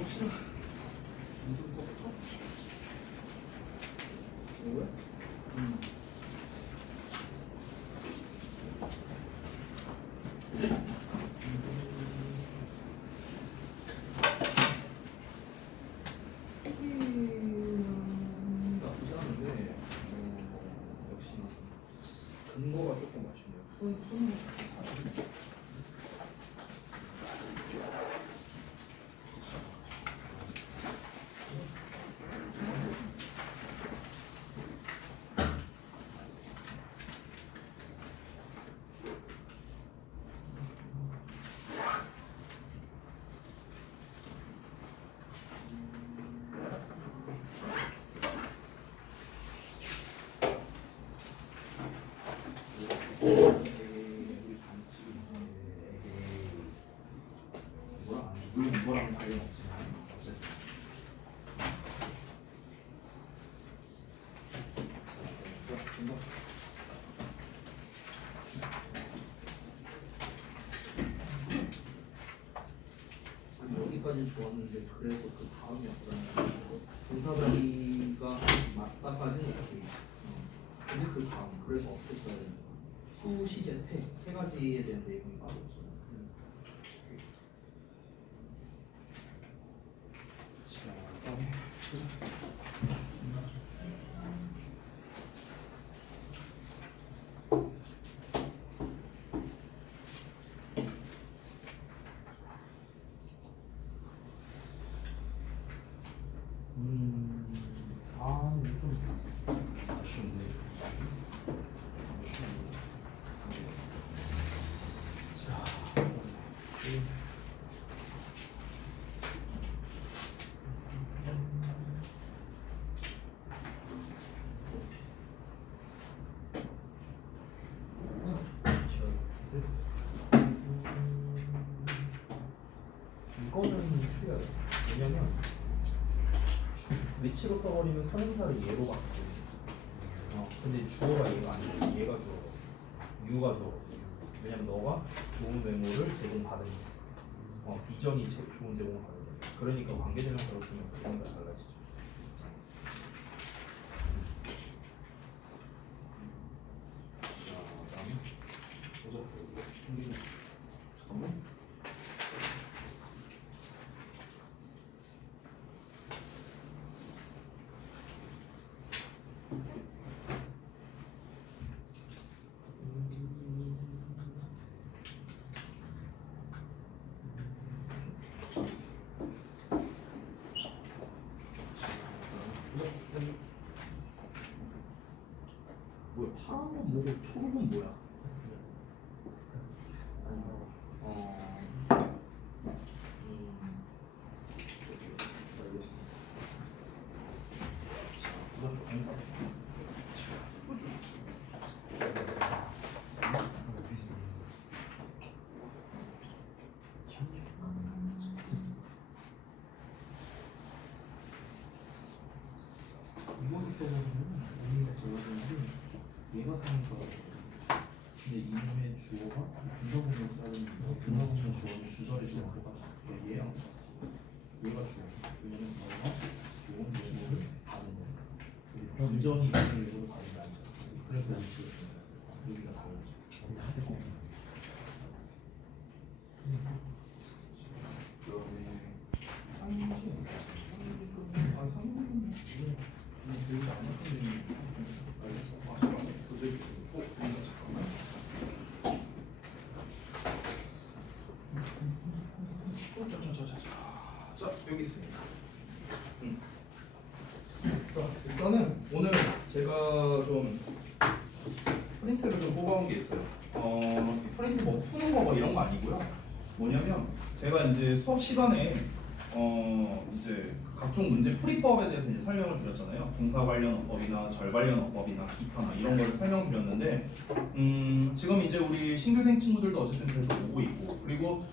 봅시다. 무슨 거부터? 뭐야? 나쁘지 않은데 역시나 근거가 조금 아쉽네요. 푸는 거 잘하네. 이거랑 관련 없지만 어쨌든 여기까지 좋았는데 그래서 그 다음이 없다는 거 동사다리가 맞다까지는 오케이. 근데 그 다음 그래서 어떻게 써야 되는 거야? 수, 시제, 태 세 가지에 대한 내용이 빠졌죠. 이거 좀 아쉬운데. 이거는 틀려요. 왜냐면 위치로 써버리면 선행사를 얘로 바꾸거든요. 근데 주어가 얘가 아니고 얘가 주어, 유가 주어. 왜냐면 너가 좋은 외모를 제공받으니까. 비전이 좋은 제공을 받으니까. 그러니까 관계대명사로 쓰면 의미가 달라지죠. 자, 다음에 보자. 잠깐만. 뭐야? 파란 건 뭐고 초록은 뭐야? 알겠습니다. 이거기 때문에 의미가 적어지는데 얘가 사는 거거든요. 근데 이놈의 주어가 분사구문 써야 되는데 분사구문 주어는 주절이 좀 똑같아. 얘랑 얘가 주어. 왜냐면 너가 좋은 외모를 받는 거야. 분전이 있는 외모를 받는다. 그래서 여기가 달라져. 다섯 번. 자, 여기 있습니다. 일단은 오늘 제가 좀 프린트를 좀 뽑아온 게 있어요. 프린트 뭐 푸는 거 뭐 이런 거 아니고요. 뭐냐면 제가 이제 수업 시간에 이제 각종 문제 풀이법에 대해서 이제 설명을 드렸잖아요. 동사 관련 어법이나 절 관련 어법이나 기타나 이런 거를 설명드렸는데 지금 이제 우리 신규생 친구들도 어쨌든 계속 오고 있고 그리고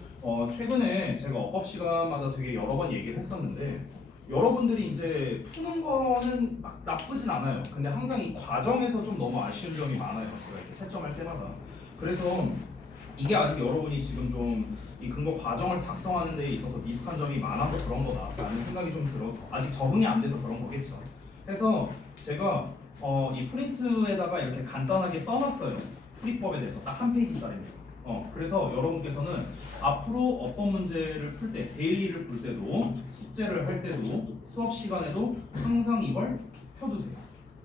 최근에 제가 어법 시간마다 되게 여러 번 얘기를 했었는데 여러분들이 이제 푸는 거는 막 나쁘진 않아요. 근데 항상 이 과정에서 좀 너무 아쉬운 점이 많아요. 제가 이렇게 채점할 때마다. 그래서 이게 아직 여러분이 지금 좀 이 근거 과정을 작성하는 데 있어서 미숙한 점이 많아서 그런 거다라는 생각이 좀 들어서 아직 적응이 안 돼서 그런 거겠죠. 그래서 제가 이 프린트에다가 이렇게 간단하게 써놨어요. 풀이법에 대해서 딱 한 페이지짜리인데. 그래서 여러분께서는 앞으로 어법 문제를 풀 때, 데일리를 풀 때도, 숙제를 할 때도, 수업 시간에도 항상 이걸 펴두세요.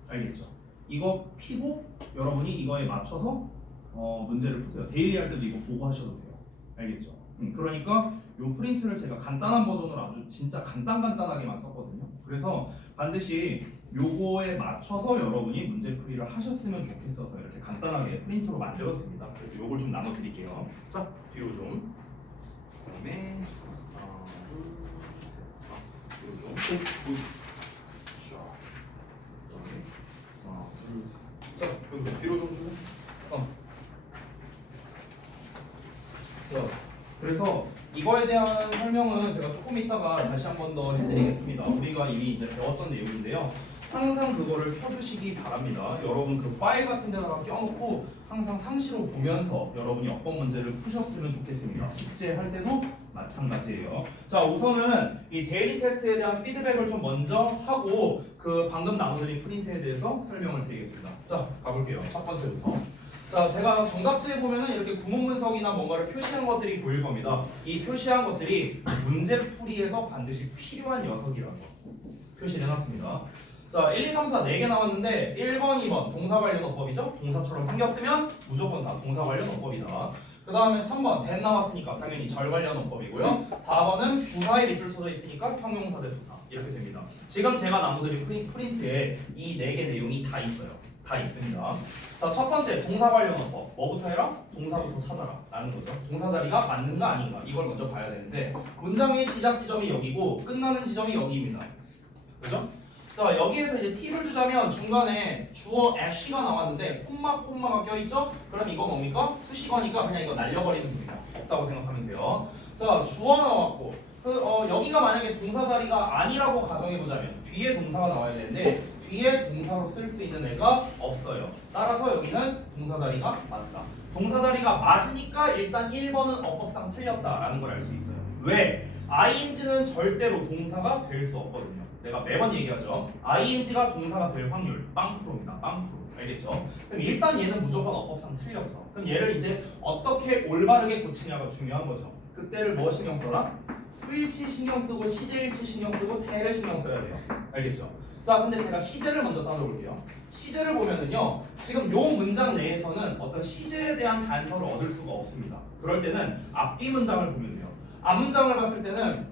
알겠죠? 이거 피고 여러분이 이거에 맞춰서 문제를 푸세요. 데일리 할 때도 이거 보고 하셔도 돼요. 알겠죠? 그러니까 요 프린트를 제가 간단한 버전으로 아주 진짜 간단하게만 썼거든요. 그래서 반드시 요거에 맞춰서 여러분이 문제풀이를 하셨으면 좋겠어서 이렇게 간단하게 프린트로 만들었습니다. 그래서 요걸 좀 나눠드릴게요. 자, 뒤로 좀. 그다음에 하나, 둘, 셋. 뒤로 좀. 자, 그다음에 하나, 둘, 셋. 자, 여기서 뒤로 좀 주세요. 자, 그래서 이거에 대한 설명은 제가 조금 이따가 다시 한 번 더 해드리겠습니다. 우리가 이미 이제 배웠던 내용인데요. 항상 그거를 펴두시기 바랍니다. 여러분 그 파일 같은 데다가 껴놓고 항상 상시로 보면서 여러분이 어법 문제를 푸셨으면 좋겠습니다. 숙제할 때도 마찬가지예요. 자, 우선은 이 데일리 테스트에 대한 피드백을 좀 먼저 하고 그 방금 나눠드린 프린트에 대해서 설명을 드리겠습니다. 자, 가볼게요. 첫 번째부터. 자, 제가 정답지에 보면은 이렇게 구문 분석이나 뭔가를 표시한 것들이 보일 겁니다. 이 표시한 것들이 문제풀이에서 반드시 필요한 녀석이라서 표시를 해놨습니다. 자, 1, 2, 3, 4 4개 나왔는데 1번, 2번 동사 관련 어법이죠? 동사처럼 생겼으면 무조건 다 동사 관련 어법이다. 그 다음에 3번 된 나왔으니까 당연히 절 관련 어법이고요. 4번은 부사의 밑줄 써져 있으니까 형용사 대 부사 이렇게 됩니다. 지금 제가 나눠드린 프린트에 이 4개 내용이 다 있어요. 다 있습니다. 자, 첫 번째 동사 관련 어법. 뭐부터 해라? 동사부터 찾아라 라는 거죠. 동사 자리가 맞는가 아닌가 이걸 먼저 봐야 되는데 문장의 시작 지점이 여기고 끝나는 지점이 여기입니다. 그죠? 자, 여기에서 이제 팁을 주자면 중간에 주어 ash가 나왔는데 콤마가 껴있죠? 그럼 이거 뭡니까? 수식어니까 그냥 이거 날려버리면 됩니다. 없다고 생각하면 돼요. 자, 주어 나왔고 여기가 만약에 동사 자리가 아니라고 가정해보자면 뒤에 동사가 나와야 되는데 뒤에 동사로 쓸 수 있는 애가 없어요. 따라서 여기는 동사 자리가 맞다. 동사 자리가 맞으니까 일단 1번은 어법상 틀렸다라는 걸 알 수 있어요. 왜? ing는 절대로 동사가 될 수 없거든요. 내가 매번 얘기하죠. ing가 동사가 될 확률 빵프로입니다. 빵프로. 알겠죠? 그럼 일단 얘는 무조건 어법상 틀렸어. 그럼 얘를 이제 어떻게 올바르게 고치냐가 중요한 거죠. 그때를 뭐 신경 써라? 수일치 신경 쓰고 시제일치 신경 쓰고 태를 신경 써야 돼요. 알겠죠? 자, 근데 제가 시제를 먼저 따져볼게요. 시제를 보면은요, 지금 요 문장 내에서는 어떤 시제에 대한 단서를 얻을 수가 없습니다. 그럴 때는 앞뒤 문장을 보면 돼요. 앞 문장을 봤을 때는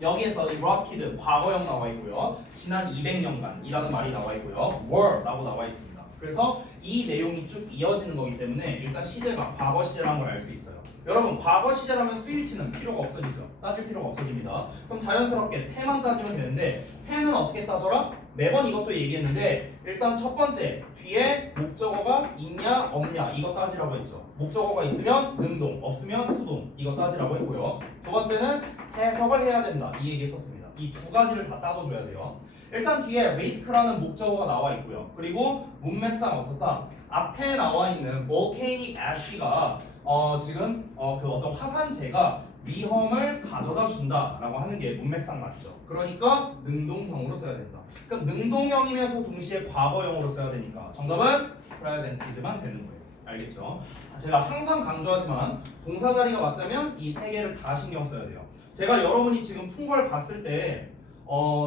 여기에서 이 rocked 과거형 나와 있고요. 지난 200년간이라는 말이 나와 있고요. were라고 나와 있습니다. 그래서 이 내용이 쭉 이어지는 거기 때문에 일단 시제가 과거 시제라는 걸 알 수 있어요. 여러분 과거 시제라면 수일치는 필요가 없어지죠. 따질 필요가 없어집니다. 그럼 자연스럽게 태만 따지면 되는데 태는 어떻게 따져라? 매번 이것도 얘기했는데 일단 첫 번째 뒤에 목적어가 있냐 없냐 이거 따지라고 했죠. 목적어가 있으면 능동 없으면 수동 이거 따지라고 했고요. 두 번째는 해석을 해야 된다 이 얘기 했었습니다. 이 두 가지를 다 따져줘야 돼요. 일단 뒤에 risk라는 목적어가 나와 있고요. 그리고 문맥상 어떻다? 앞에 나와 있는 volcanic ash가 지금 그 어떤 화산재가 위험을 가져다 준다라고 하는 게 문맥상 맞죠. 그러니까 능동형으로 써야 된다. 그럼 능동형이면서 동시에 과거형으로 써야 되니까 정답은 presented만 되는 거예요. 알겠죠? 제가 항상 강조하지만 동사 자리가 맞다면 이 세 개를 다 신경 써야 돼요. 제가 여러분이 지금 푼 걸 봤을 때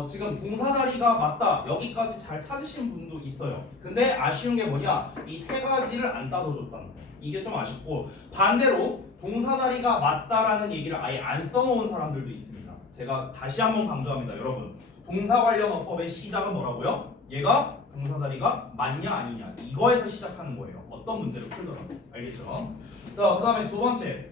지금 동사 자리가 맞다 여기까지 잘 찾으신 분도 있어요. 근데 아쉬운 게 뭐냐? 이 세 가지를 안 따져줬다는 거예요. 이게 좀 아쉽고 반대로 동사 자리가 맞다라는 얘기를 아예 안 써놓은 사람들도 있습니다. 제가 다시 한번 강조합니다. 여러분 동사 관련 어법의 시작은 뭐라고요? 얘가 동사 자리가 맞냐 아니냐 이거에서 시작하는 거예요. 어떤 문제를 풀더라도 알겠죠? 자, 그 다음에 두 번째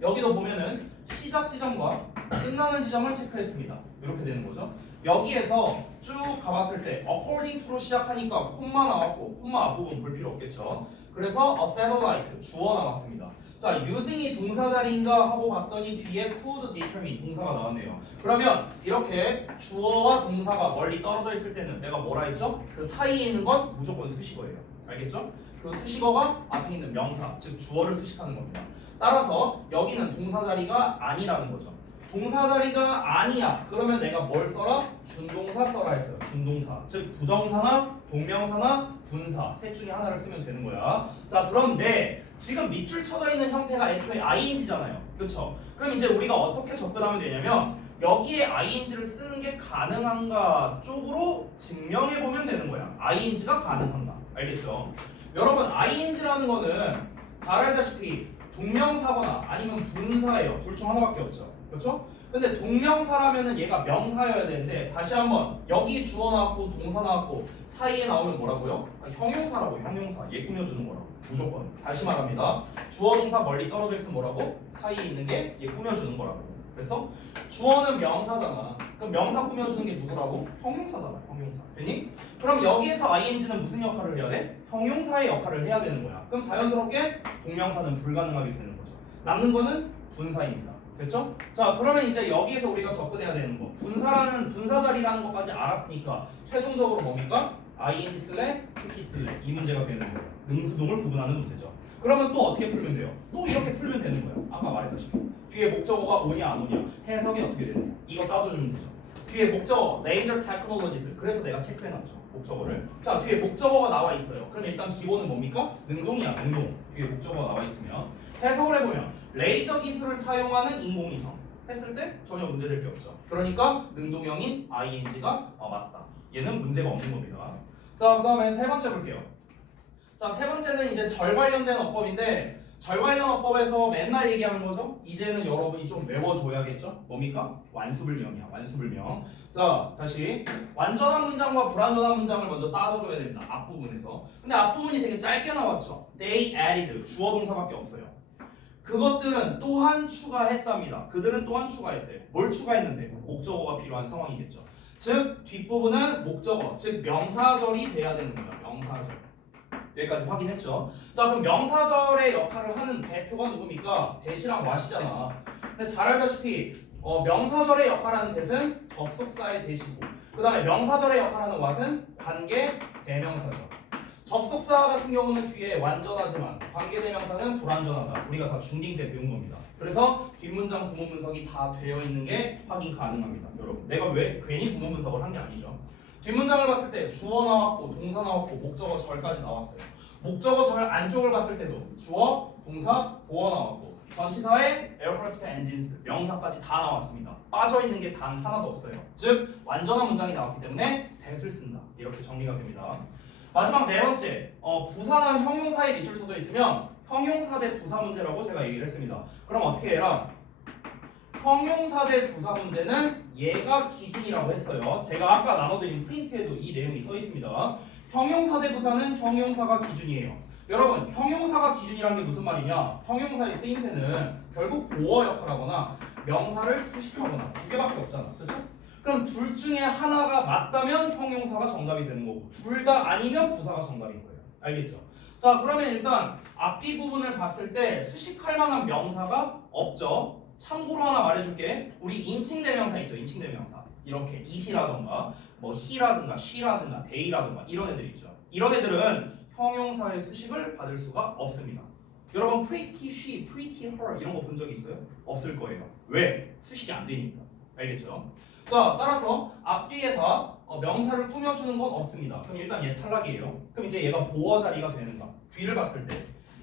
여기도 보면은 시작 지점과 끝나는 지점을 체크했습니다. 이렇게 되는 거죠. 여기에서 쭉 가봤을 때 according to로 시작하니까 콤마 나왔고 콤마 앞부분 볼 필요 없겠죠. 그래서 a satellite 주어 나왔습니다. 자, using이 동사 자리인가 하고 봤더니 뒤에 could determine 동사가 나왔네요. 그러면 이렇게 주어와 동사가 멀리 떨어져 있을 때는 내가 뭐라 했죠? 그 사이에 있는 건 무조건 수식어예요. 알겠죠? 그 수식어가 앞에 있는 명사, 즉 주어를 수식하는 겁니다. 따라서 여기는 동사 자리가 아니라는 거죠. 동사 자리가 아니야. 그러면 내가 뭘 써라? 준동사 써라 했어요. 준동사. 즉 부정사나 동명사나 분사 셋 중에 하나를 쓰면 되는 거야. 자, 그런데 지금 밑줄 쳐져 있는 형태가 애초에 ing잖아요. 그렇죠? 그럼 이제 우리가 어떻게 접근하면 되냐면 여기에 ing를 쓰는 게 가능한가 쪽으로 증명해 보면 되는 거야. ing가 가능한가. 알겠죠? 여러분 ing라는 거는 잘 알다시피 동명사거나 아니면 분사예요. 둘 중 하나밖에 없죠. 그렇죠? 근데 동명사라면은 얘가 명사여야 되는데 다시 한번 여기 주어 나왔고 동사 나왔고 사이에 나오면 뭐라고요? 형용사라고. 형용사. 얘 꾸며주는 거라고. 무조건. 다시 말합니다. 주어 동사 멀리 떨어져 있으면 뭐라고? 사이에 있는 게 얘 꾸며주는 거라고. 그래서 주어는 명사잖아. 그럼 명사 꾸며주는 게 누구라고? 형용사잖아. 형용사. 됐니? 그럼 여기에서 ing는 무슨 역할을 해야 돼? 형용사의 역할을 해야 되는 거야. 그럼 자연스럽게 동명사는 불가능하게 되는 거죠. 남는 거는 분사입니다. 됐죠? 자, 그러면 이제 여기에서 우리가 접근해야 되는 거. 분사 자리라는 것까지 알았으니까 최종적으로 뭡니까? ing 쓸래? pp 쓸래? 이 문제가 되는 거예요. 능수동을 구분하는 문제죠. 그러면 또 어떻게 풀면 돼요? 또 이렇게 풀면 되는 거예요. 아까 말했다시피 뒤에 목적어가 오냐 안 오냐 해석이 어떻게 되느냐 이거 따져주면 되죠. 뒤에 목적어 레이저 테크놀로지스 그래서 내가 체크해놨죠. 목적어를. 자, 뒤에 목적어가 나와 있어요. 그럼 일단 기본은 뭡니까? 능동이야. 능동. 뒤에 목적어가 나와 있으면 해석을 해보면 레이저 기술을 사용하는 인공위성 했을 때 전혀 문제될 게 없죠. 그러니까 능동형인 ing가 맞다. 얘는 문제가 없는 겁니다. 자, 그 다음에 세 번째 볼게요. 자, 세 번째는 이제 절 관련된 어법인데 절 관련 어법에서 맨날 얘기하는 거죠. 이제는 여러분이 좀 외워줘야겠죠. 뭡니까? 완수불명이야. 완수불명. 자, 다시 완전한 문장과 불완전한 문장을 먼저 따져줘야 됩니다. 앞부분에서. 근데 앞부분이 되게 짧게 나왔죠. They added 주어 동사밖에 없어요. 그것들은 또한 추가했답니다. 그들은 또한 추가했대. 뭘 추가했는데? 목적어가 필요한 상황이겠죠. 즉 뒷부분은 목적어, 즉 명사절이 돼야 되는 거야. 명사절. 여기까지 확인했죠. 자, 그럼 명사절의 역할을 하는 대표가 누굽니까? 대시랑 what이잖아. 근데 잘 알다시피 명사절의 역할하는 대는 접속사의 대시고 그 다음에 명사절의 역할하는 what은 관계 대명사죠. 접속사 같은 경우는 뒤에 완전하지만 관계대명사는 불완전하다. 우리가 다 중딩 때 배운 겁니다. 그래서 뒷문장 구문 분석이 다 되어 있는 게 확인 가능합니다. 여러분, 내가 왜 괜히 구문 분석을 한 게 아니죠. 뒷문장을 봤을 때 주어 나왔고 동사 나왔고 목적어 절까지 나왔어요. 목적어 절 안쪽을 봤을 때도 주어, 동사, 보어 나왔고 전치사의 aircraft engines 명사까지 다 나왔습니다. 빠져있는 게 단 하나도 없어요. 즉 완전한 문장이 나왔기 때문에 that을 쓴다. 이렇게 정리가 됩니다. 마지막 네 번째, 부사나 형용사에 밑줄 쳐져 있으면 형용사 대 부사 문제라고 제가 얘기를 했습니다. 그럼 어떻게 해라? 형용사 대 부사 문제는 얘가 기준이라고 했어요. 제가 아까 나눠드린 프린트에도 이 내용이 써 있습니다. 형용사 대 부사는 형용사가 기준이에요. 여러분, 형용사가 기준이란 게 무슨 말이냐? 형용사의 쓰임새는 결국 보어 역할하거나 명사를 수식하거나 두 개밖에 없잖아. 그렇죠? 그럼 둘 중에 하나가 맞다면 형용사가 정답이 되는 거고 둘 다 아니면 부사가 정답인 거예요. 알겠죠? 자, 그러면 일단 앞뒤 부분을 봤을 때 수식할 만한 명사가 없죠. 참고로 하나 말해줄게. 우리 인칭대명사 있죠. 인칭대명사. 이렇게 it이라던가 뭐 he라든가 she라든가 they라든가 이런 애들 있죠. 이런 애들은 형용사의 수식을 받을 수가 없습니다. 여러분 pretty she, pretty her 이런 거 본 적 있어요? 없을 거예요. 왜? 수식이 안 되니까. 알겠죠? 자, 따라서 앞뒤에 다 명사를 꾸며주는 건 없습니다. 그럼 일단 얘 탈락이에요. 그럼 이제 얘가 보어 자리가 되는가? 뒤를 봤을 때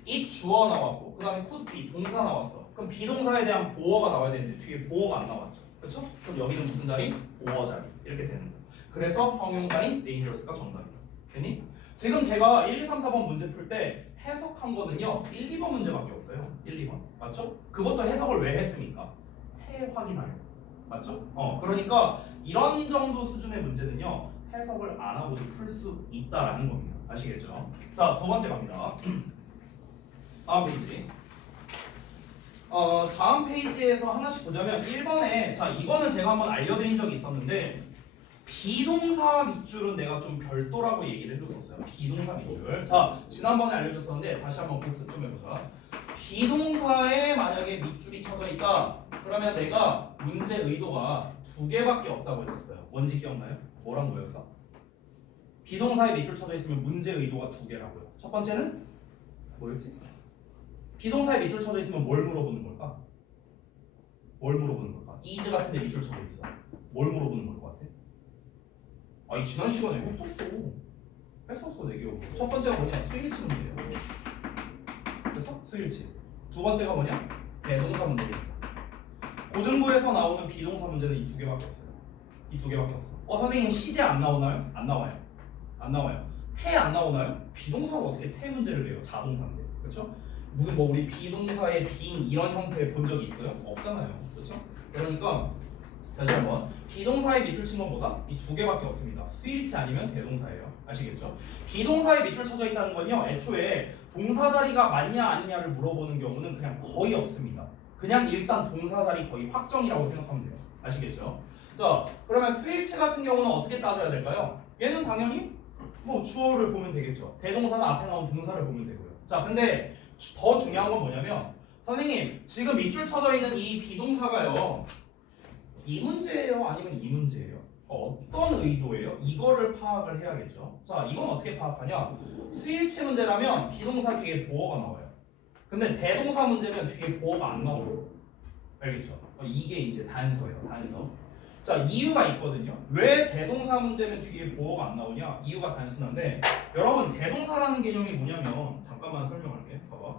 it 주어 나왔고 그 다음에 could be 동사 나왔어. 그럼 비동사에 대한 보어가 나와야 되는데 뒤에 보어가 안 나왔죠. 그렇죠? 그럼 여기는 무슨 자리? 보어 자리. 이렇게 되는 거예요. 그래서 형용사인 dangerous가 정답이에요. 됐니? 지금 제가 1, 2, 3, 4번 문제 풀 때 해석한 거는요 1, 2번 문제밖에 없어요. 1, 2번. 맞죠? 그것도 해석을 왜 했습니까? 태 확인하려고. 맞죠? 그러니까 이런 정도 수준의 문제는요 해석을 안 하고도 풀 수 있다라는 겁니다. 아시겠죠? 자, 두 번째 갑니다. 다음 페이지. 다음 페이지에서 하나씩 보자면 1번에 자 이거는 제가 한번 알려드린 적이 있었는데 비동사 밑줄은 내가 좀 별도라고 얘기를 해줬었어요. 비동사 밑줄. 자, 지난번에 알려줬었는데 다시 한번 복습 좀 해보자. 비동사에 만약에 밑줄이 쳐져 있다. 그러면 내가 문제 의도가 두 개밖에 없다고 했었어요. 뭔지 기억나요? 뭐랑 뭐였어? 비동사에 밑줄 쳐져 있으면 문제 의도가 두 개라고요. 첫 번째는 뭐였지? 비동사에 밑줄 쳐져 있으면 뭘 물어보는 걸까? 뭘 물어보는 걸까? is 같은데 밑줄 쳐져 있어. 뭘 물어보는 걸 것 같아? 아니 지난 시간에 했었어 내기로. 첫 번째가 뭐냐? 수일치 문제예요. 그래서 수일치. 두 번째가 뭐냐? 대동사 문제입니다. 고등부에서 나오는 비동사 문제는 이 두 개밖에 없어요. 이 두 개밖에 없어. 선생님 시제 안 나오나요? 안 나와요. 안 나와요. 태 안 나오나요? 비동사로 어떻게 태 문제를 내요? 자동사인데. 그렇죠? 무슨 뭐 우리 비동사의 빈 이런 형태 본 적이 있어요? 없잖아요. 그렇죠? 그러니까 다시 한번 비동사에 밑줄 친 것보다 이 두 개밖에 없습니다. 수일치 아니면 대동사예요. 아시겠죠? 비동사에 밑줄 쳐져 있다는 건요. 애초에 동사 자리가 맞냐 아니냐를 물어보는 경우는 그냥 거의 없습니다. 그냥 일단 동사 자리 거의 확정이라고 생각하면 돼요. 아시겠죠? 자, 그러면 수일치 같은 경우는 어떻게 따져야 될까요? 얘는 당연히 뭐 주어를 보면 되겠죠. 대동사는 앞에 나온 동사를 보면 되고요. 자, 근데 더 중요한 건 뭐냐면 선생님 지금 밑줄 쳐져 있는 이 비동사가요. 이 문제예요? 아니면 이 문제예요? 어떤 의도예요? 이거를 파악을 해야겠죠. 자, 이건 어떻게 파악하냐? 수일치 문제라면 비동사 뒤에 보어가 나와요. 근데 대동사 문제면 뒤에 보어가 안 나와요. 알겠죠? 이게 이제 단서예요. 단서. 자, 이유가 있거든요. 왜 대동사 문제면 뒤에 보어가 안 나오냐? 이유가 단순한데 여러분 대동사라는 개념이 뭐냐면 잠깐만 설명할게. 봐봐.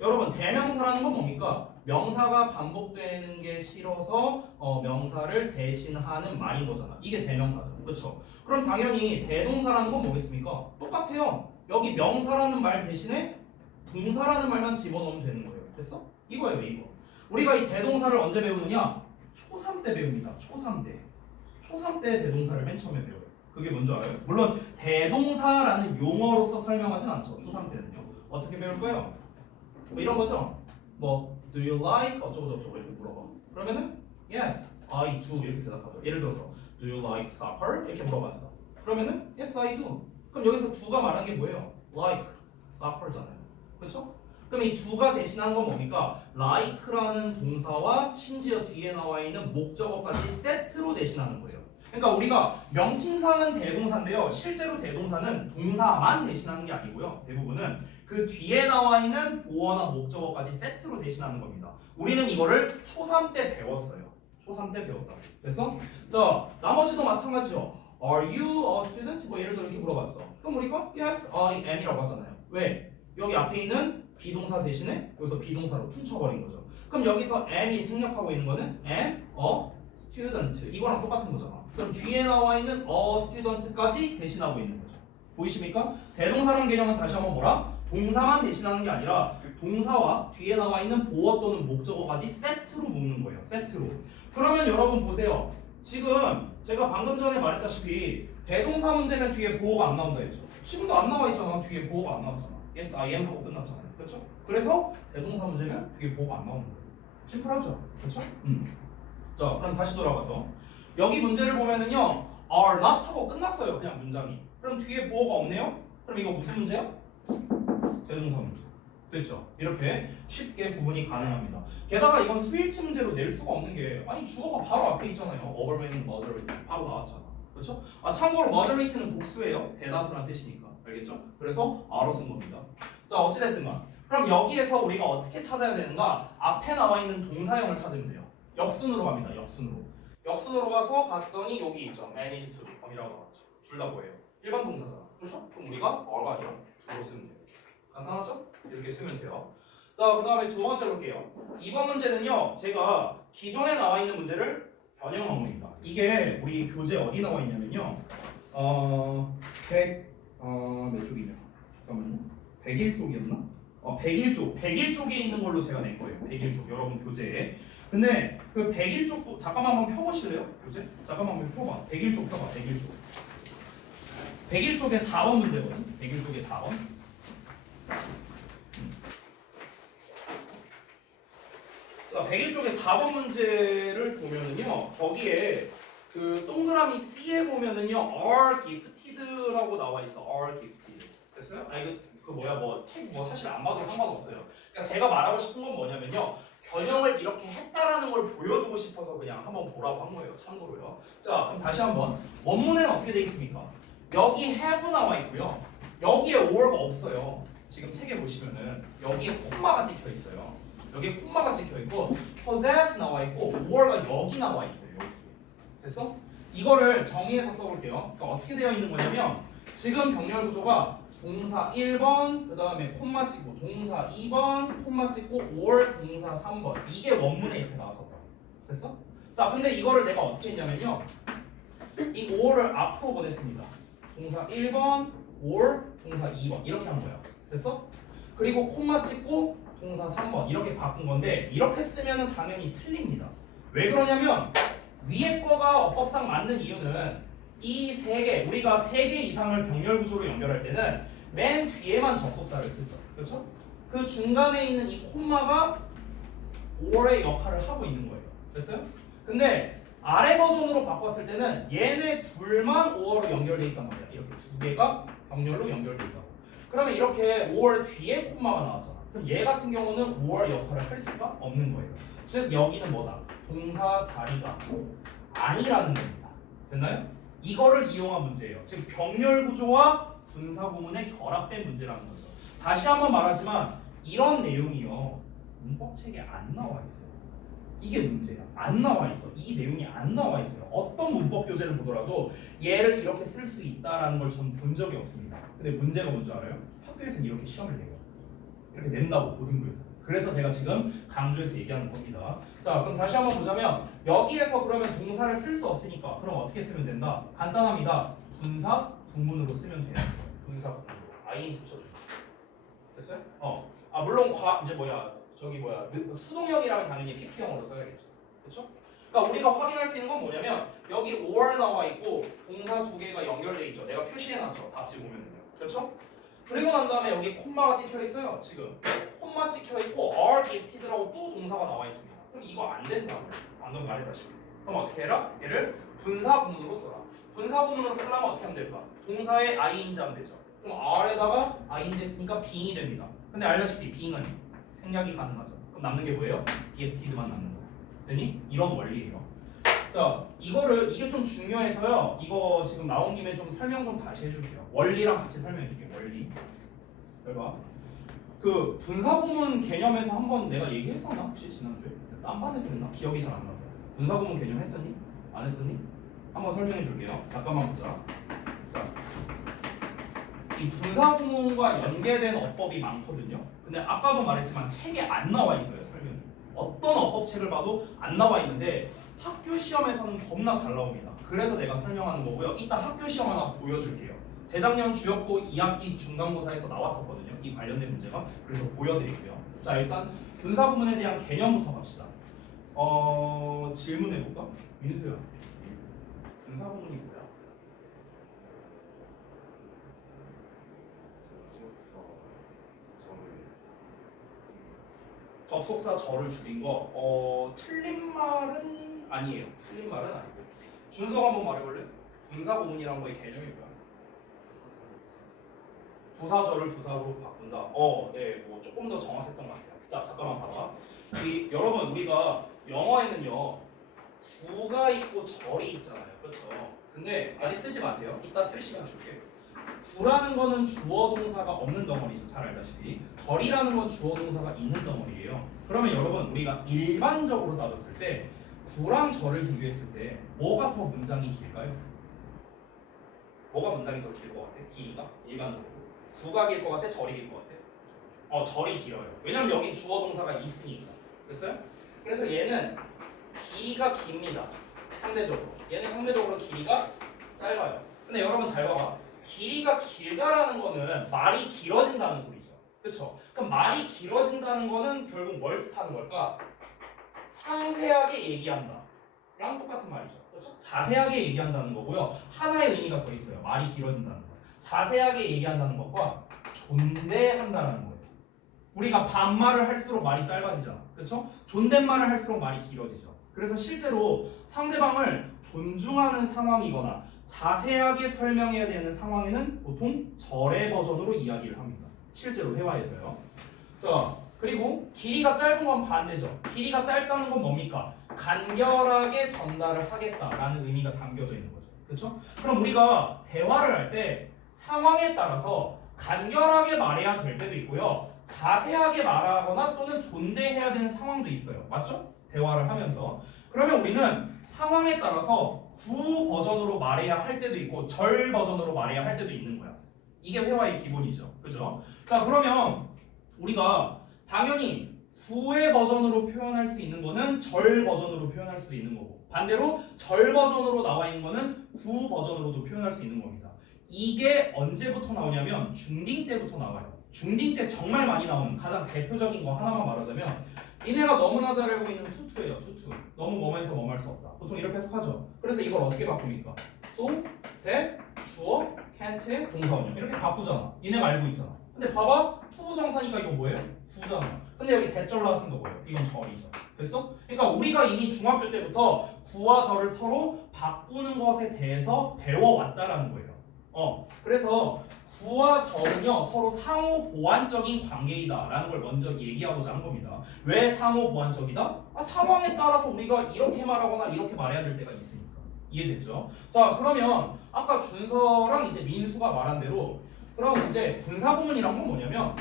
여러분 대명사라는 건 뭡니까? 명사가 반복되는 게 싫어서 명사를 대신하는 말인 거잖아. 이게 대명사죠. 그렇죠? 그럼 당연히 대동사라는 건 뭐겠습니까? 똑같아요. 여기 명사라는 말 대신에 동사라는 말만 집어넣으면 되는 거예요. 됐어? 이거예요, 이거. 우리가 이 대동사를 언제 배우느냐? 초3 때 배웁니다. 초3 때. 초3 때 대동사를 맨 처음에 배워요. 그게 뭔지 알아요? 물론 대동사라는 용어로서 설명하진 않죠. 초3 때는요. 어떻게 배울까요? 뭐 이런 거죠. 뭐 Do you like? 어쩌고저쩌고 이렇게 물어봐. 그러면은 Yes, I do 이렇게 대답하죠. 예를 들어서 Do you like soccer? 이렇게 물어봤어. 그러면은 Yes, I do. 그럼 여기서 do가 말한 게 뭐예요? Like, soccer잖아요. 그렇죠? 그럼 이 do가 대신한 건 뭡니까? like라는 동사와 심지어 뒤에 나와 있는 목적어까지 세트로 대신하는 거예요. 그러니까 우리가 명칭상은 대동사인데요. 실제로 대동사는 동사만 대신하는 게 아니고요. 대부분은 그 뒤에 나와 있는 보어나 목적어까지 세트로 대신하는 겁니다. 우리는 이거를 초3 때 배웠어요. 초3 때 배웠다. 그래서 자 나머지도 마찬가지죠. Are you a student? 뭐 예를 들어 이렇게 물어봤어. 그럼 우리가 Yes, I am이라고 하잖아요. 왜? 여기 앞에 있는 비동사 대신에 여기서 비동사로 퉁쳐버린 거죠. 그럼 여기서 am이 생략하고 있는 거는 am a student 이거랑 똑같은 거잖아. 그럼 뒤에 나와 있는 a student까지 대신하고 있는 거죠. 보이십니까? 대동사라는 개념은 다시 한번 뭐라? 동사만 대신하는 게 아니라 동사와 뒤에 나와 있는 보어 또는 목적어까지 세트로 묶는 거예요. 세트로. 그러면 여러분 보세요. 지금 제가 방금 전에 말했다시피 대동사 문제는 뒤에 보어가 안 나온다 했죠. 지금도 안 나와 있잖아. 뒤에 보어가 안 나왔잖아. Yes, I am 하고 끝났잖아요. 그렇죠? 그래서 대동사 문제는 뒤에 보어가 안 나오는 거예요. 심플하죠? 그렇죠? 자, 그럼 다시 돌아가서 여기 문제를 보면은요 are not 하고 끝났어요. 그냥 문장이. 그럼 뒤에 보어가 없네요? 그럼 이거 무슨 문제야? 대동사 문제. 됐죠? 이렇게 쉽게 구분이 가능합니다. 게다가 이건 수일치 문제로 낼 수가 없는 게 아니 주어가 바로 앞에 있잖아요. overwhelming majority 바로 나왔잖아. 그렇죠? 참고로 majority는 복수예요. 대다수란 뜻이니까. 알겠죠? 그래서 a로 쓴 겁니다. 자, 어찌됐든가 그럼 여기에서 우리가 어떻게 찾아야 되는가? 앞에 나와 있는 동사형을 찾으면 돼요. 역순으로 갑니다. 역순으로. 역순으로 가서 봤더니 여기 있죠. manage to become이라고 나왔죠. 둘 다 뭐예요? 일반 동사잖아. 그렇죠? 그럼 우리가 are가 아니라 do로 쓰면 돼요. 간단하죠? 이렇게 쓰면 돼요. 자, 그 다음에 두 번째 볼게요. 이번 문제는요. 제가 기존에 나와 있는 문제를 변형한 겁니다. 이게 우리 교재 어디 나와 있냐면요. 몇 쪽이냐? 잠깐만요. 101쪽이었나? 101쪽에 있는 걸로 제가 낸 거예요. 101쪽 여러분 교재에. 근데 그 101쪽 잠깐만 한번 펴보실래요? 교재? 잠깐만 한번 펴봐. 101쪽 펴봐. 101쪽. 101쪽에 4번 문제거든. 101쪽에 4번. 자, 101쪽에 4번 문제를 보면은요. 거기에 그 동그라미 C에 보면은요. are gifted라고 나와 있어. are gifted. 됐어요? 아 이거 그 뭐야 뭐 책 뭐 사실 안 봐도 상관없어요. 그러니까 제가 말하고 싶은 건 뭐냐면요. 변형을 이렇게 했다라는 걸 보여주고 싶어서 그냥 한번 보라고 한 거예요. 참고로요. 자, 그럼 다시 한번 원문에는 어떻게 돼 있습니까? 여기 have 나와 있고요. 여기에 or가 없어요. 지금 책에 보시면은 여기에 콤마가 찍혀 있어요. 여기에 콤마가 찍혀 있고 possess 나와 있고 or가 여기 나와 있어요. 여기. 됐어? 이거를 정의해서 써볼게요. 그러니까 어떻게 되어 있는 거냐면 지금 병렬 구조가 동사 1번, 그 다음에 콤마 찍고 동사 2번, 콤마 찍고 or 동사 3번. 이게 원문에 이렇게 나왔었다. 됐어? 자, 근데 이거를 내가 어떻게 했냐면요. 이 or를 앞으로 보냈습니다. 동사 1번, or 동사 2번 이렇게 한 거야. 됐어? 그리고 콤마 찍고 동사 3번 이렇게 바꾼 건데 이렇게 쓰면은 당연히 틀립니다. 왜 그러냐면 위에 거가 어법상 맞는 이유는 이 세 개, 우리가 세 개 이상을 병렬 구조로 연결할 때는 맨 뒤에만 접속사를 쓰죠. 그렇죠? 그 중간에 있는 이 콤마가 or의 역할을 하고 있는 거예요. 됐어요? 근데 아래 버전으로 바꿨을 때는 얘네 둘만 or로 연결돼 있단 말이야. 이렇게 두 개가 병렬로 연결돼 있다고. 그러면 이렇게 or 뒤에 콤마가 나왔잖아. 그럼 얘 같은 경우는 or 역할을 할 수가 없는 거예요. 즉 여기는 뭐다? 동사 자리가 아니라는 겁니다. 됐나요? 이거를 이용한 문제예요. 즉 병렬 구조와 분사 구문의 결합된 문제라는 거죠. 다시 한번 말하지만 이런 내용이요 문법책에 안 나와 있어요. 이게 문제야. 안 나와 있어. 이 내용이 안 나와 있어요. 어떤 문법 교재를 보더라도 얘를 이렇게 쓸 수 있다라는 걸 전 본 적이 없습니다. 근데 문제가 뭔지 알아요? 학교에서는 이렇게 시험을 내요. 이렇게 낸다고 고등부에서. 그래서 제가 지금 강조해서 얘기하는 겁니다. 자, 그럼 다시 한번 보자면 여기에서 그러면 동사를 쓸 수 없으니까 그럼 어떻게 쓰면 된다? 간단합니다. 분사 구문으로 쓰면 되는 거예요. 분사 구문으로. ing 붙여주세요. 됐어요? 물론 수동형이라면 당연히 PP형으로 써야겠죠. 그렇죠? 그러니까 우리가 확인할 수 있는 건 뭐냐면 여기 or 나와 있고 동사 두 개가 연결돼 있죠. 내가 표시해놨죠. 답지 보면은요. 그렇죠? 그리고 난 다음에 여기 콤마가 찍혀 있어요. 지금 콤마 찍혀 있고 are gifted라고 또 동사가 나와 있습니다. 그럼 이거 안 된다고요. 방금 말했다시피. 그럼 어떻게 해라? 얘를 분사 구문으로 써라. 분사 구문으로 쓰려면 어떻게 하면 될까? 동사에 ing 하면 되죠. 그럼 r에다가 ing 했으니까 being이 됩니다. 근데 알다시피 being은 생략이 가능하죠. 그럼 남는 게 뭐예요? gifted만 남는 거예요. 되니? 이런 원리예요. 자, 이게 좀 중요해서요. 이거 지금 나온 김에 좀 설명 좀 다시 해줄게요. 원리랑 같이 설명해줄게요. 원리. 잘 봐. 그 분사구문 개념에서 한번 내가 얘기했었나? 혹시 지난주에? 딴 반에서 했나? 기억이 잘 안 나서. 분사구문 개념 했었니? 안 했었니? 한번 설명해줄게요. 잠깐만 보자. 자, 이 분사구문과 연계된 어법이 많거든요. 근데 아까도 말했지만 책에 안 나와 있어요. 설명이. 어떤 어법책을 봐도 안 나와 있는데 학교 시험에서는 겁나 잘 나옵니다. 그래서 내가 설명하는 거고요. 이따 학교 시험 하나 보여줄게요. 재작년 주역고 2학기 중간고사에서 나왔었거든요. 이 관련된 문제가. 그래서 보여드릴게요. 자, 일단 분사구문에 대한 개념부터 갑시다. 질문해볼까? 민수야, 분사구문이 뭐야? 접속사 저를 줄인 거 틀린 말은 아니에요. 틀린 말은 아니고. 준석 한번 말해볼래? 분사구문이란 거의 개념이 뭐야? 부사절을 부사로 바꾼다. 네, 뭐 조금 더 정확했던 것 같아요. 자, 잠깐만 봐봐. 여러분 우리가 영어에는요 구가 있고 절이 있잖아요, 그렇죠? 근데 아직 쓰지 마세요. 이따 쓸 시간 줄게. 구라는 거는 주어 동사가 없는 덩어리죠, 잘 알다시피. 절이라는 건 주어 동사가 있는 덩어리예요. 그러면 여러분 우리가 일반적으로 따졌을 때 구랑 절을 비교했을 때 뭐가 더 문장이 길까요? 뭐가 문장이 더 길 것 같아? 길이가 일반적으로. 구가 길 것 같아? 절이 길 것 같아? 절이 길어요. 왜냐면 여기 주어 동사가 있으니까. 됐어요? 그래서 얘는 길이가 깁니다. 상대적으로. 얘는 상대적으로 길이가 짧아요. 근데 여러분 잘 봐봐. 길이가 길다라는 거는 말이 길어진다는 소리죠. 그렇죠? 그럼 말이 길어진다는 거는 결국 뭘 뜻하는 걸까? 상세하게 얘기한다. 랑 똑같은 말이죠. 그렇죠? 자세하게 얘기한다는 거고요. 하나의 의미가 더 있어요. 말이 길어진다는 거. 자세하게 얘기한다는 것과 존대한다는 거예요. 우리가 반말을 할수록 말이 짧아지잖아. 그렇죠? 존댓말을 할수록 말이 길어지죠. 그래서 실제로 상대방을 존중하는 상황이거나 자세하게 설명해야 되는 상황에는 보통 절의 버전으로 이야기를 합니다. 실제로 회화에서요. 자, 그리고 길이가 짧은 건 반대죠. 길이가 짧다는 건 뭡니까? 간결하게 전달을 하겠다라는 의미가 담겨져 있는 거죠. 그렇죠? 그럼 우리가 대화를 할 때 상황에 따라서 간결하게 말해야 될 때도 있고요. 자세하게 말하거나 또는 존대해야 되는 상황도 있어요. 맞죠? 대화를 하면서. 그러면 우리는 상황에 따라서 구 버전으로 말해야 할 때도 있고 절 버전으로 말해야 할 때도 있는 거야. 이게 회화의 기본이죠. 그죠? 자, 그러면 우리가 당연히 구의 버전으로 표현할 수 있는 거는 절 버전으로 표현할 수도 있는 거고 반대로 절 버전으로 나와 있는 거는 구 버전으로도 표현할 수 있는 겁니다. 이게 언제부터 나오냐면 중딩 때부터 나와요. 중딩 때 정말 많이 나오는 가장 대표적인 거 하나만 말하자면 니네가 너무나 잘 알고 있는 투투예요. 투투. 너무 뭐뭐해서 뭐뭐 할 수 없다. 보통 이렇게 해석하죠. 그래서 이걸 어떻게 바꿉니까? so, that, 주어, can't, 동사원형 이렇게 바꾸잖아. 니네가 알고 있잖아. 근데 봐봐. 투부정사니까 이거 뭐예요? 구잖아. 근데 여기 대절로 쓴 거 뭐예요? 이건 절이죠. 됐어? 그러니까 우리가 이미 중학교 때부터 구와 절을 서로 바꾸는 것에 대해서 배워왔다라는 거예요. 그래서 구와 절은요 서로 상호 보완적인 관계이다라는 걸 먼저 얘기하고자 한 겁니다. 왜 상호 보완적이다? 상황에 따라서 우리가 이렇게 말하거나 이렇게 말해야 될 때가 있으니까. 이해됐죠? 자, 그러면 아까 준서랑 이제 민수가 말한 대로 그럼 이제 분사구문이란 건 뭐냐면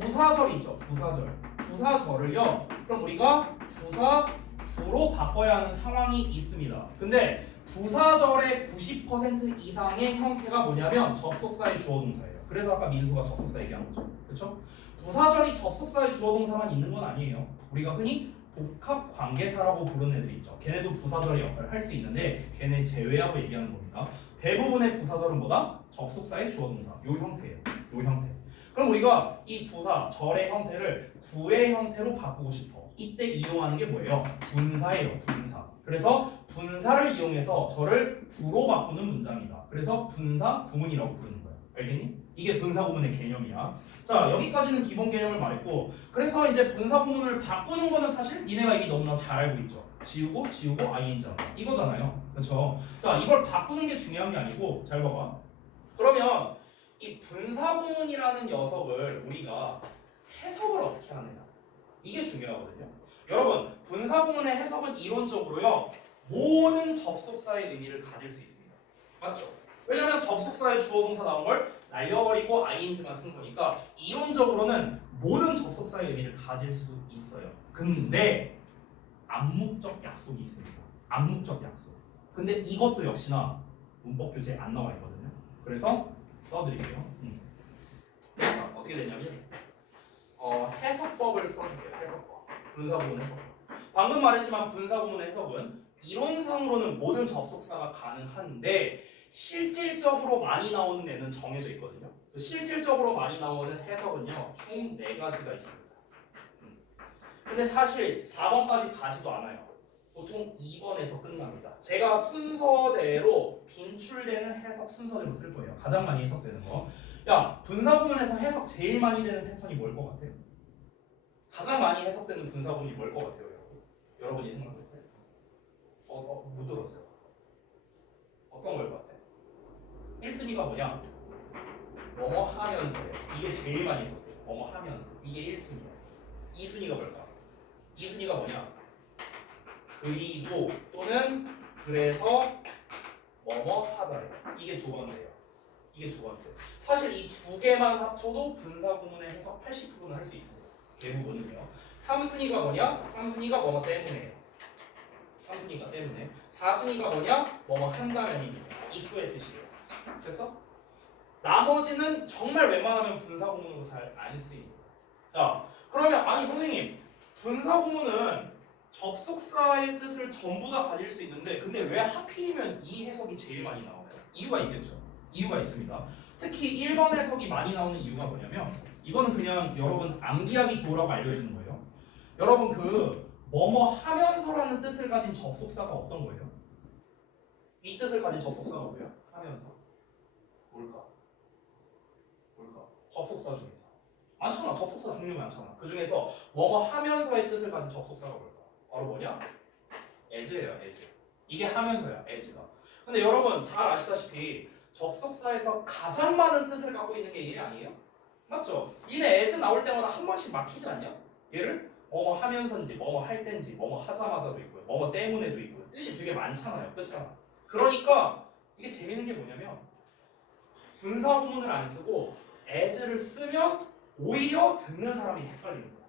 부사절 있죠. 부사절. 부사절을요. 그럼 우리가 부사구로 바꿔야 하는 상황이 있습니다. 근데 부사절의 90% 이상의 형태가 뭐냐면 접속사의 주어동사예요. 그래서 아까 민수가 접속사 얘기한 거죠. 그렇죠? 부사절이 접속사의 주어동사만 있는 건 아니에요. 우리가 흔히 복합 관계사라고 부르는 애들이 있죠. 걔네도 부사절의 역할을 할 수 있는데 걔네 제외하고 얘기하는 겁니다. 대부분의 부사절은 뭐다? 접속사의 주어동사. 요 형태예요. 요 형태. 그럼 우리가 이 부사, 절의 형태를 구의 형태로 바꾸고 싶어. 이때 이용하는 게 뭐예요? 분사예요. 분사. 그래서 분사를 이용해서 절을 구로 바꾸는 문장이다. 그래서 분사 구문이라고 부르는 거야. 알겠니? 이게 분사 구문의 개념이야. 자, 여기까지는 기본 개념을 말했고 그래서 이제 분사 구문을 바꾸는 거는 사실 니네가 이미 너무나 잘 알고 있죠. 지우고 ing잖아. 이거잖아요. 그렇죠? 자, 이걸 바꾸는 게 중요한 게 아니고 잘 봐봐. 그러면 이 분사구문이라는 녀석을 우리가 해석을 어떻게 하느냐 이게 중요하거든요. 여러분 분사구문의 해석은 이론적으로요 모든 접속사의 의미를 가질 수 있습니다. 맞죠? 왜냐면 접속사의 주어동사 나온 걸 날려버리고 ing만 쓴 거니까 이론적으로는 모든 접속사의 의미를 가질 수 있어요. 근데 암묵적 약속이 있습니다. 암묵적 약속. 근데 이것도 역시나 문법 교재에 안 나와 있거든요. 그래서 써드릴게요. 자, 어떻게 되냐면 해석법을 써줄게요. 해석법. 분사구문 해석법. 방금 말했지만 분사구문 해석은 이론상으로는 모든 접속사가 가능한데 실질적으로 많이 나오는 애는 정해져 있거든요. 실질적으로 많이 나오는 해석은요 총 4가지가 있습니다. 근데 사실 4번까지 가지도 않아요. 보통 2번에서 끝납니다. 제가 순서대로 빈출되는 해석 순서대로 쓸 거예요. 가장 많이 해석되는 거. 야, 분사구문에서 해석 제일 많이 되는 패턴이 뭘 것 같아요? 가장 많이 해석되는 분사구문이 뭘 것 같아요, 여러분? 여러분이 생각했을 때? 못 들었어요. 어떤 걸 것 같아? 1순위가 뭐냐? 뭐뭐 하면서예요. 이게 제일 많이 해석돼요. 뭐뭐 하면서. 이게 1순위예요. 2순위가 뭘까? 2순위가 뭐냐? 그리고 또는 그래서 뭐뭐 하다예요. 이게 두 번째예요. 이게 두 번째. 사실 이 두 개만 합쳐도 분사구문의 해석 80%는 할 수 있습니다. 대부분은요. 3순위가 뭐냐? 3순위가 뭐뭐 때문에요. 3순위가 때문에. 4순위가 뭐냐? 뭐뭐 한다면입니다. if의 뜻이에요. 됐어? 나머지는 정말 웬만하면 분사구문으로 잘 안 쓰입니다. 자, 그러면 아니 선생님 분사구문은 접속사의 뜻을 전부 다 가질 수 있는데 근데 왜 하필이면 이 해석이 제일 많이 나와요? 이유가 있겠죠. 이유가 있습니다. 특히 1번 해석이 많이 나오는 이유가 뭐냐면 이거는 그냥 여러분 암기하기 좋으라고 알려주는 거예요. 여러분 그 뭐뭐 하면서라는 뜻을 가진 접속사가 어떤 거예요? 이 뜻을 가진 접속사가 뭐예요? 하면서. 뭘까? 접속사 중에서. 많잖아. 접속사 종류 많잖아. 그 중에서 뭐뭐 하면서의 뜻을 가진 접속사가 뭘까? 바로 뭐냐? as예요. as. 이게 하면서야. as가. 근데 여러분 잘 아시다시피 접속사에서 가장 많은 뜻을 갖고 있는 게 얘 아니에요? 맞죠? 얘네 as 나올 때마다 한 번씩 막히지 않냐? 얘를 뭐뭐 하면서인지 뭐뭐 할 땐지 뭐뭐 하자마자도 있고요. 뭐뭐 때문에도 있고요. 뜻이 되게 많잖아요. 그렇죠? 그러니까 이게 재밌는 게 뭐냐면 분사 구문을 안 쓰고 as를 쓰면 오히려 듣는 사람이 헷갈리는 거야.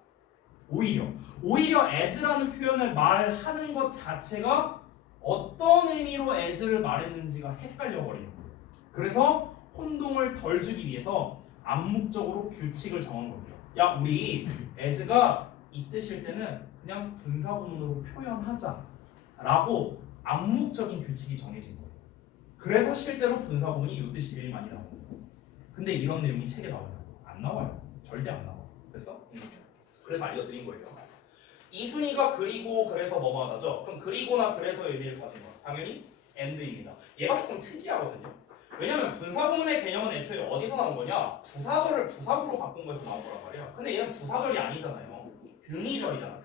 오히려 as라는 표현을 말하는 것 자체가 어떤 의미로 as를 말했는지가 헷갈려 버리는 거예요. 그래서 혼동을 덜 주기 위해서 암묵적으로 규칙을 정한 겁니다. 야, 우리 as가 이 뜻일 때는 그냥 분사 구문으로 표현하자라고 암묵적인 규칙이 정해진 거예요. 그래서 실제로 분사 구문이 이 뜻이 제일 많이 나오는 거예요. 근데 이런 내용이 책에 나오냐고? 안 나와요. 절대 안 나와. 됐어? 그래서 알려드린 거예요. 이순이가 그리고 그래서 뭐뭐 하다죠? 그럼 그리고나 그래서의 의미를 가진 거 당연히 and입니다. 얘가 조금 특이하거든요. 왜냐면 분사구문의 개념은 애초에 어디서 나온 거냐? 부사절을 부사구로 바꾼 거에서 나온 거란 말이야. 근데 얘는 부사절이 아니잖아요. 등위절이잖아.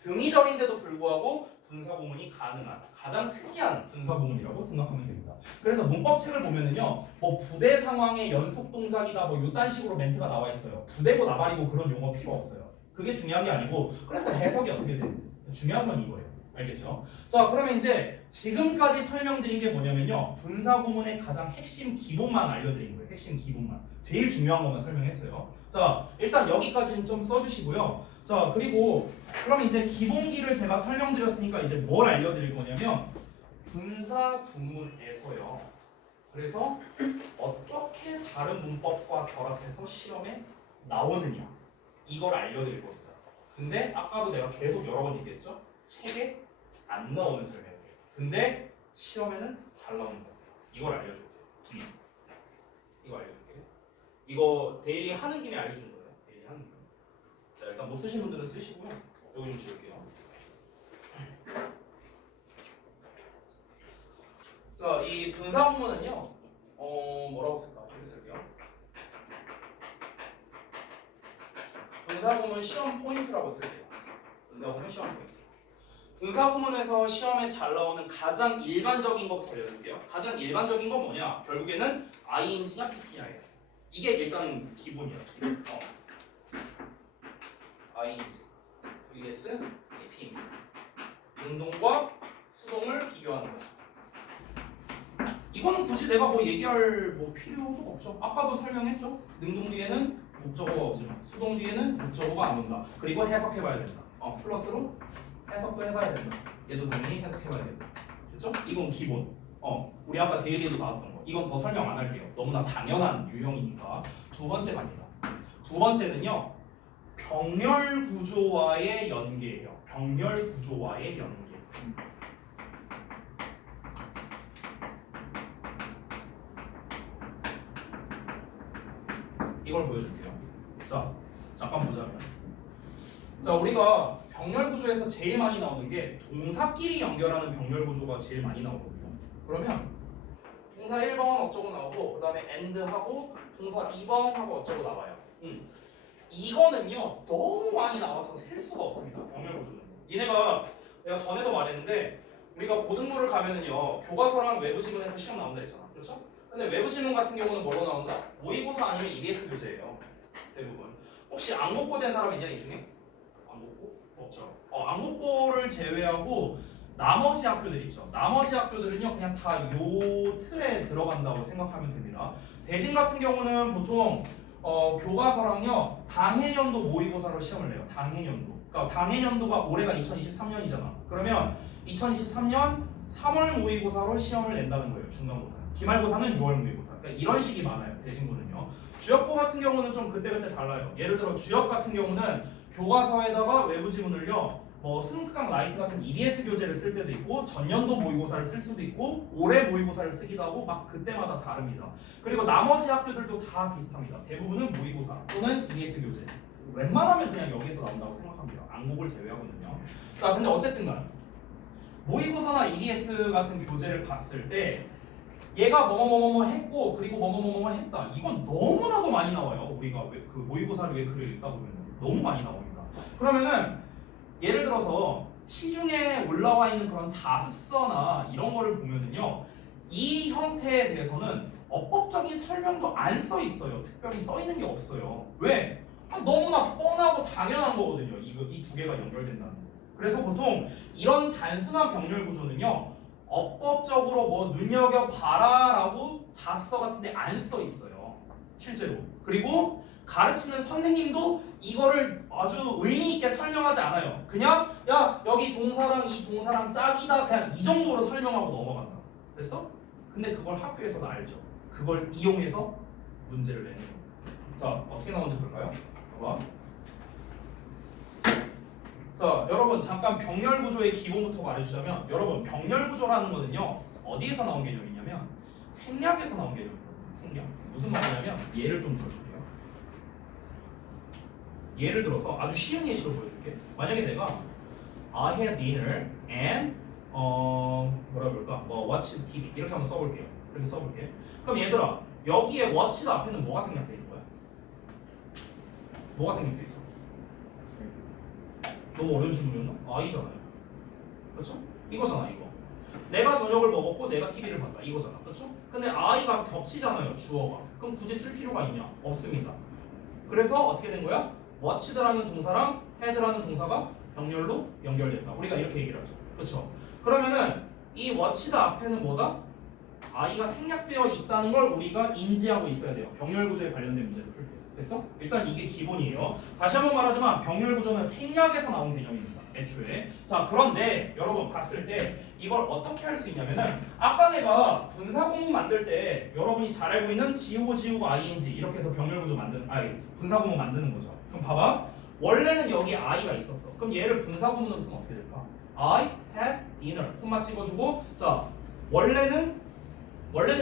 등위절인데도 불구하고 분사구문이 가능한 가장 특이한 분사구문이라고 생각하면 됩니다. 그래서 문법책을 보면은요, 뭐 부대 상황의 연속 동작이다, 뭐 요딴 식으로 멘트가 나와 있어요. 부대고 나발이고 그런 용어 필요 없어요. 그게 중요한 게 아니고, 그래서 해석이 어떻게 돼? 중요한 건 이거예요. 알겠죠? 자, 그러면 이제 지금까지 설명드린 게 뭐냐면요, 분사구문의 가장 핵심 기본만 알려드린 거예요. 핵심 기본만. 제일 중요한 것만 설명했어요. 자, 일단 여기까지는 좀 써주시고요. 자, 그리고 그럼 이제 기본기를 제가 설명드렸으니까 이제 뭘 알려드릴 거냐면 분사구문에서요. 그래서 어떻게 다른 문법과 결합해서 시험에 나오느냐, 이걸 알려드릴 겁니다. 근데 아까도 내가 계속 여러 번 얘기했죠? 책에 안 나오는 설명이에요. 근데 시험에는 잘 나오는 겁니다. 이걸 알려줄게요. 이거 알려줄게요. 이거 데일리 하는 김에 알려준 거예요. 데일리 하는 김에. 자, 일단 못 쓰신 분들은 쓰시고요. 여기 좀 지울게요. 자, 이 분사구문은요, 뭐라고 쓸까? 이렇게 쓸게요. 분사구문 시험 포인트라고 쓸게요. 내가 보면 시험 포인트. 분사구문에서 시험에 잘 나오는 가장 일반적인 것부터 알려드릴게요. 가장 일반적인 건 뭐냐? 결국에는 ing냐 pp냐예요. 이게 일단 기본이야. 기본. ing, vs, pp입니다. 능동과 수동을 비교하는 거죠. 이거는 굳이 내가 뭐 얘기할 뭐 필요도 없죠. 아까도 설명했죠. 능동 뒤에는 목적어가 오지만 수동 뒤에는 목적어가 안 온다. 그리고 해석해봐야 된다. 플러스로 해석도 해봐야 된다. 얘도 당연히 해석해봐야 된다. 그렇죠? 이건 기본. 우리 아까 데일리도 나왔던 거. 이건 더 설명 안 할게요. 너무나 당연한 유형이니까. 두 번째 갑니다. 두 번째는요, 병렬 구조와의 연계예요. 병렬 구조와의 연계. 이걸 보여줄게요. 자, 잠깐 보자면. 자, 우리가 병렬 구조에서 제일 많이 나오는 게 동사끼리 연결하는 병렬 구조가 제일 많이 나오거든요. 그러면 동사 1번 어쩌고 나오고, 그 다음에 and하고 동사 2번 하고 어쩌고 나와요. 이거는요, 너무 많이 나와서 셀 수가 없습니다. 병렬 구조는. 얘네가 내가 전에도 말했는데, 우리가 고등부를 가면은요, 교과서랑 외부 지문에서 시험 나온다 했잖아. 그렇죠? 근데 외부 지문 같은 경우는 뭐로 나온다? 모의고사 아니면 EBS 교재예요. 대부분. 혹시 앙목고 된 사람 있냐, 이 중에? 앙목고? 없죠. 앙목고를 제외하고 나머지 학교들 있죠. 나머지 학교들은요, 그냥 다 요 틀에 들어간다고 생각하면 됩니다. 대신 같은 경우는 보통 교과서랑요, 당해년도 모의고사로 시험을 내요. 당해년도. 그러니까 당해년도가 올해가 2023년이잖아. 그러면 2023년 3월 모의고사로 시험을 낸다는 거예요. 중간고사. 기말고사는 6월 모의고사. 그러니까 이런 식이 많아요. 대신고는요. 주역고 같은 경우는 좀 그때그때 달라요. 예를 들어 주역 같은 경우는 교과서에다가 외부 지문을요, 뭐 수능특강 라이트 같은 EBS 교재를 쓸 때도 있고, 전년도 모의고사를 쓸 수도 있고, 올해 모의고사를 쓰기도 하고, 막 그때마다 다릅니다. 그리고 나머지 학교들도 다 비슷합니다. 대부분은 모의고사 또는 EBS 교재. 웬만하면 그냥 여기서 나온다고 생각합니다. 앙목을 제외하거든요. 자, 근데 어쨌든간 모의고사나 EBS 같은 교재를 봤을 때 얘가 뭐뭐뭐뭐 했고 그리고 뭐뭐뭐뭐 했다. 이건 너무나도 많이 나와요. 우리가 그 모의고사를 글을 읽다 보면 너무 많이 나옵니다. 그러면은 예를 들어서 시중에 올라와 있는 그런 자습서나 이런 거를 보면은요, 이 형태에 대해서는 어법적인 설명도 안 써 있어요. 특별히 써 있는 게 없어요. 왜? 너무나 뻔하고 당연한 거거든요. 이 두 개가 연결된다는 거. 그래서 보통 이런 단순한 병렬 구조는요, 어법적으로 뭐 눈여겨봐라라고 자습서 같은데 안 써 있어요. 실제로. 그리고 가르치는 선생님도 이거를 아주 의미 있게 설명하지 않아요. 그냥 야 여기 동사랑 이 동사랑 짝이다 그냥 이 정도로 설명하고 넘어간다. 됐어? 근데 그걸 학교에서는 알죠. 그걸 이용해서 문제를 내는 겁니다. 자 어떻게 나오는지 볼까요? 봐봐. 자 여러분 잠깐 병렬 구조의 기본부터 말해주자면 여러분 병렬 구조라는 거는요 어디에서 나온 개념이냐면 생략에서 나온 개념이거든요. 생략. 무슨 말이냐면 예를 좀 들어줄게요. 예를 들어서 아주 쉬운 예시로 보여줄게. 만약에 내가 I had dinner and 뭐라 그럴까? watch TV 이렇게 한번 써볼게요. 이렇게 써볼게. 그럼 얘들아 여기에 watch 앞에는 뭐가 생략돼 있는 거야? 뭐가 생략돼 있어? 너무 어려운 질문이었나? I잖아요. 그렇죠? 이거잖아 이거. 내가 저녁을 먹었고 내가 TV를 봤다 이거잖아. 그렇죠? 근데 I가 겹치잖아요 주어가. 그럼 굳이 쓸 필요가 있냐? 없습니다. 그래서 어떻게 된 거야? watched라는 동사랑 had라는 동사가 병렬로 연결됐다. 우리가 이렇게 얘기를 하죠. 그렇죠? 그러면은 이 watched 앞에는 뭐다? I가 생략되어 있다는 걸 우리가 인지하고 있어야 돼요. 병렬 구조에 관련된 문제를 풀 때. 됐어? 일단 이게 기본이에요. 다시 한번 말하지만 병렬 구조는 생략에서 나온 개념입니다. 애초에. 자 그런데 여러분 봤을 때 이걸 어떻게 할 수 있냐면은 아까 내가 분사 구문 만들 때 여러분이 잘 알고 있는 지우고 ing 이렇게 해서 병렬 구조 분사 구문 만드는 거죠. 그럼 봐봐. 원래는 여기 I가 있었어. 그럼 얘를 분사 구문으로 쓰면 어떻게 될까? I had dinner 콤마 찍어주고 자 원래는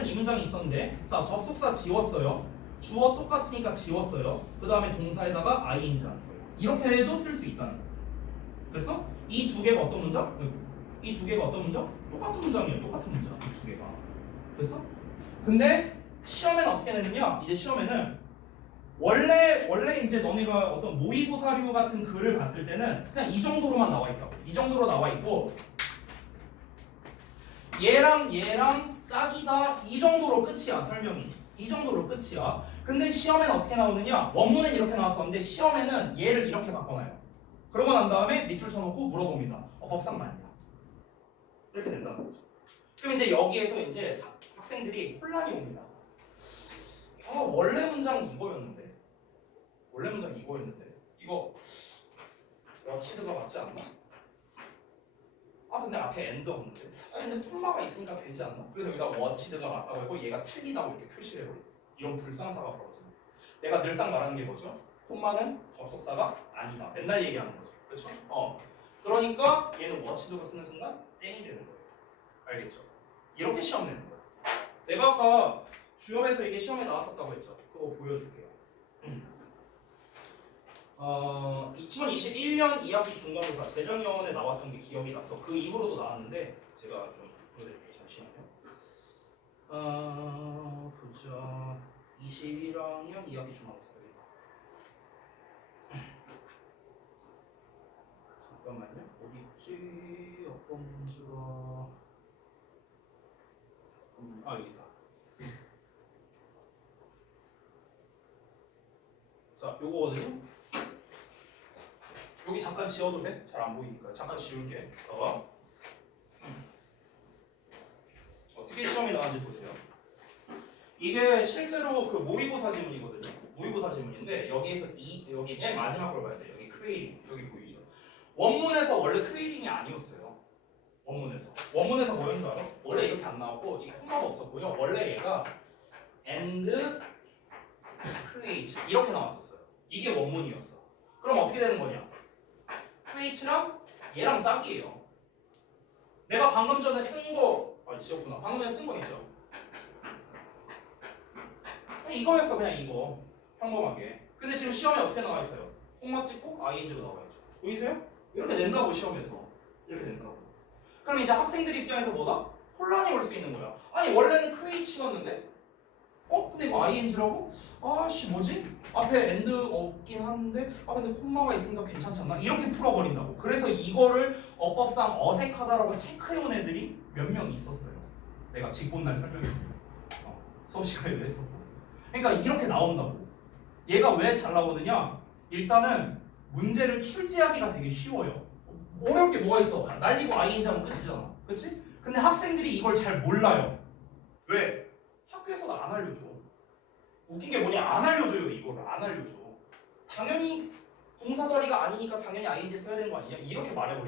이 문장이 있었는데 자 접속사 지웠어요. 주어 똑같으니까 지웠어요. 그 다음에 동사에다가 ing 하는 거예요. 이렇게 해도 쓸 수 있다는 거예요. 됐어? 이 두 개가 어떤 문장? 이 두 개가 어떤 문장? 똑같은 문장이에요. 똑같은 문장. 이 두 개가. 됐어? 근데 시험에는 어떻게 내느냐? 이제 시험에는 원래 이제 너네가 어떤 모의고사류 같은 글을 봤을 때는 그냥 이 정도로만 나와 있다고. 이 정도로 나와 있고 얘랑 짝이다 이 정도로 끝이야 설명이. 이 정도로 끝이야. 근데 시험에는 어떻게 나오느냐? 원문은 이렇게 나왔었는데 시험에는 얘를 이렇게 바꿔놔요. 그러고 난 다음에 밑줄 쳐놓고 물어봅니다. 법상 맞냐? 이렇게 된다는 거죠. 그럼 이제 여기에서 이제 학생들이 혼란이 옵니다. 원래 문장 이거였는데 이거 워치드가 맞지 않나? 근데 앞에 엔드 없는데 근데 콤마가 있으니까 되지 않나? 그래서 여기다 워치드가 맞다고 하고 얘가 틀리다고 이렇게 표시를 해버려. 이런 불상사가 벌어집니다. 내가 늘상 말하는 게 뭐죠? 콤마는 접속사가 아니다. 맨날 얘기하는 거죠. 그렇죠? 그러니까 얘는 워치드가 쓰는 순간 땡이 되는 거예요. 알겠죠? 이렇게 시험 내는 거예요. 내가 아까 주협에서 이게 시험에 나왔었다고 했죠. 그거 보여줄게요. 2021년 2학기 중간고사 재정연에 나왔던 게 기억이 나서 그 이후로도 나왔는데 제가 좀 보여드릴게요. 잠시만요. 보자. 21학년 2학기 중간고사입니다. 잠깐만요. 어디 있지? 어떤 문제가 여기다. 자, 요거거든요. 여기 잠깐 지워도 돼? 잘 안 보이니까 잠깐 지울게. 봐봐. 어떻게 시험이 나왔는지 보세요. 이게 실제로 그 모의고사 지문이거든요. 모의고사 지문인데 여기에서 여기 맨 마지막 걸 봐야 돼. 여기 creating 여기 보이죠? 원문에서 원래 creating이 아니었어요. 원문에서 뭐였는 줄 알아? 원래 이렇게 안 나왔고 이 콤마가 없었고요. 원래 얘가 and create 이렇게 나왔었어요. 이게 원문이었어. 그럼 어떻게 되는 거냐? create랑 얘랑 짝이에요. 내가 방금 전에 쓴 거 지웠구나. 방금 전에 쓴 거 있죠? 이거였어. 그냥 이거 평범하게. 근데 지금 시험에 어떻게 나와 있어요? 콤마 찍고 ing로 나와 있죠. 보이세요? 이렇게 낸다고 시험에서. 이렇게 낸다고. 그럼 이제 학생들 입장에서 뭐다? 혼란이 올 수 있는 거야. 아니 원래는 create였는데 근데 이거 ing라고? 뭐지? 앞에 and 없긴 한데 근데 콤마가 있으니까 괜찮지 않나? 이렇게 풀어버린다고. 그래서 이거를 어법상 어색하다라고 체크해온 애들이 몇 명 있었어요. 내가 직본날 설명해 수업 시간에도 했었고. 그러니까 이렇게 나온다고. 얘가 왜 잘 나오느냐? 일단은 문제를 출제하기가 되게 쉬워요. 어려울 게 뭐가 있어? 날리고 ing 하면 끝이잖아. 그치? 근데 학생들이 이걸 잘 몰라요. 왜? 학교에서는 안 알려줘. 웃긴 게 뭐냐? 안 알려줘요. 이거를 안 알려줘. 당연히 동사 자리가 아니니까 당연히 ing 써야 되는 거 아니냐? 이렇게 말해버리.